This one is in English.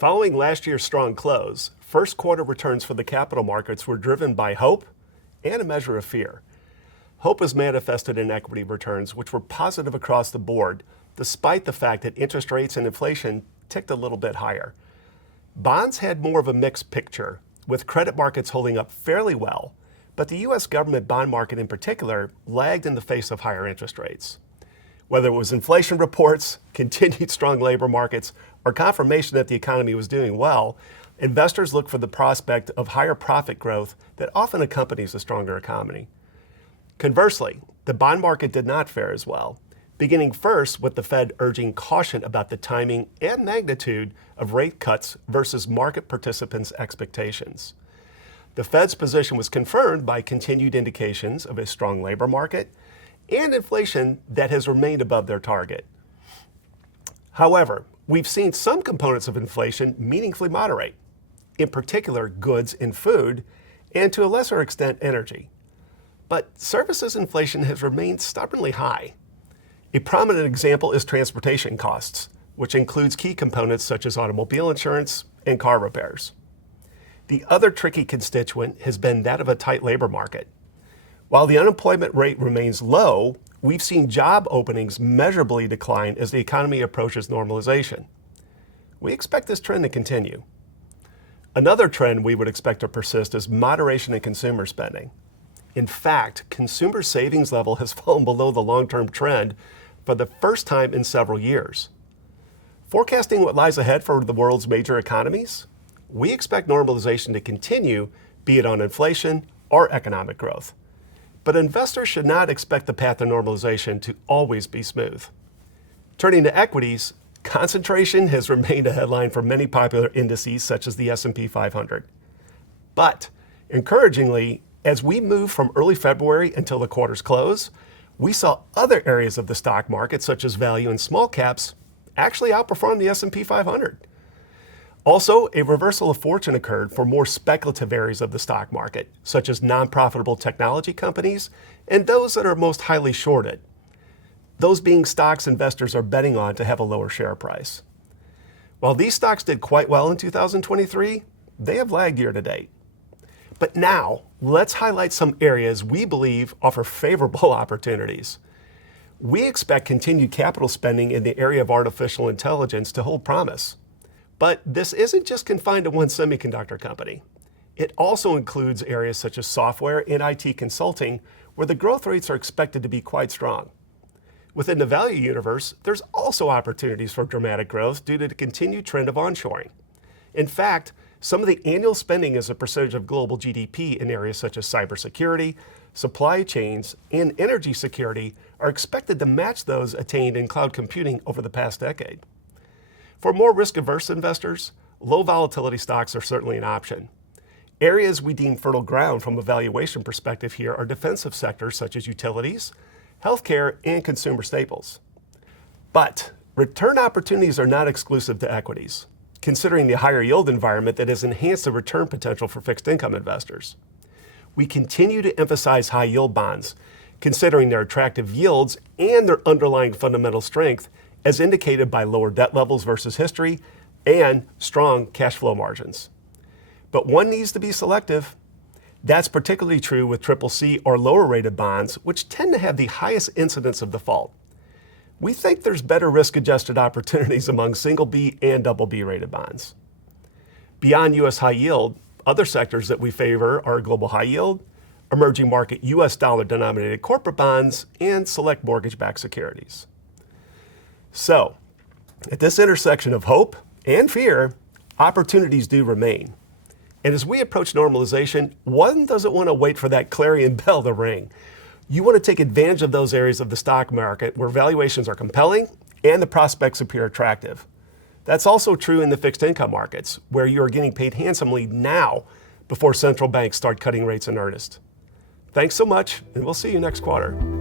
Following last year's strong close, first quarter returns for the capital markets were driven by hope and a measure of fear. Hope was manifested in equity returns, which were positive across the board, despite the fact that interest rates and inflation ticked a little bit higher. Bonds had more of a mixed picture, with credit markets holding up fairly well, but the U.S. government bond market in particular lagged in the face of higher interest rates. Whether it was inflation reports, continued strong labor markets, or confirmation that the economy was doing well, investors look for the prospect of higher profit growth that often accompanies a stronger economy. Conversely, the bond market did not fare as well, beginning first with the Fed urging caution about the timing and magnitude of rate cuts versus market participants' expectations. The Fed's position was confirmed by continued indications of a strong labor market and inflation that has remained above their target. However, we've seen some components of inflation meaningfully moderate, in particular goods and food, and to a lesser extent energy. But services inflation has remained stubbornly high. A prominent example is transportation costs, which includes key components such as automobile insurance and car repairs. The other tricky constituent has been that of a tight labor market. While the unemployment rate remains low, we've seen job openings measurably decline as the economy approaches normalization. We expect this trend to continue. Another trend we would expect to persist is moderation in consumer spending. In fact, consumer savings level has fallen below the long-term trend for the first time in several years. Forecasting what lies ahead for the world's major economies, we expect normalization to continue, be it on inflation or economic growth. But investors should not expect the path to normalization to always be smooth. Turning to equities, concentration has remained a headline for many popular indices such as the S&P 500. But encouragingly, as we move from early February until the quarter's close, we saw other areas of the stock market, such as value and small caps, actually outperform the S&P 500. Also, a reversal of fortune occurred for more speculative areas of the stock market, such as non-profitable technology companies and those that are most highly shorted, those being stocks investors are betting on to have a lower share price. While these stocks did quite well in 2023, they have lagged year to date. But now, let's highlight some areas we believe offer favorable opportunities. We expect continued capital spending in the area of artificial intelligence to hold promise. But this isn't just confined to one semiconductor company. It also includes areas such as software and IT consulting, where the growth rates are expected to be quite strong. Within the value universe, there's also opportunities for dramatic growth due to the continued trend of onshoring. In fact, some of the annual spending as a percentage of global GDP in areas such as cybersecurity, supply chains, and energy security are expected to match those attained in cloud computing over the past decade. For more risk-averse investors, low volatility stocks are certainly an option. Areas we deem fertile ground from a valuation perspective here are defensive sectors such as utilities, healthcare, and consumer staples. But return opportunities are not exclusive to equities, considering the higher yield environment that has enhanced the return potential for fixed income investors. We continue to emphasize high yield bonds, considering their attractive yields and their underlying fundamental strength as indicated by lower debt levels versus history and strong cash flow margins. But one needs to be selective. That's particularly true with CCC or lower rated bonds, which tend to have the highest incidence of default. We think there's better risk-adjusted opportunities among single B and double B rated bonds. Beyond U.S. high yield, other sectors that we favor are global high yield, emerging market U.S. dollar denominated corporate bonds, and select mortgage-backed securities. So, at this intersection of hope and fear, opportunities do remain. And as we approach normalization, one doesn't want to wait for that clarion bell to ring. You want to take advantage of those areas of the stock market where valuations are compelling and the prospects appear attractive. That's also true in the fixed income markets, where you are getting paid handsomely now before central banks start cutting rates in earnest. Thanks so much, and we'll see you next quarter.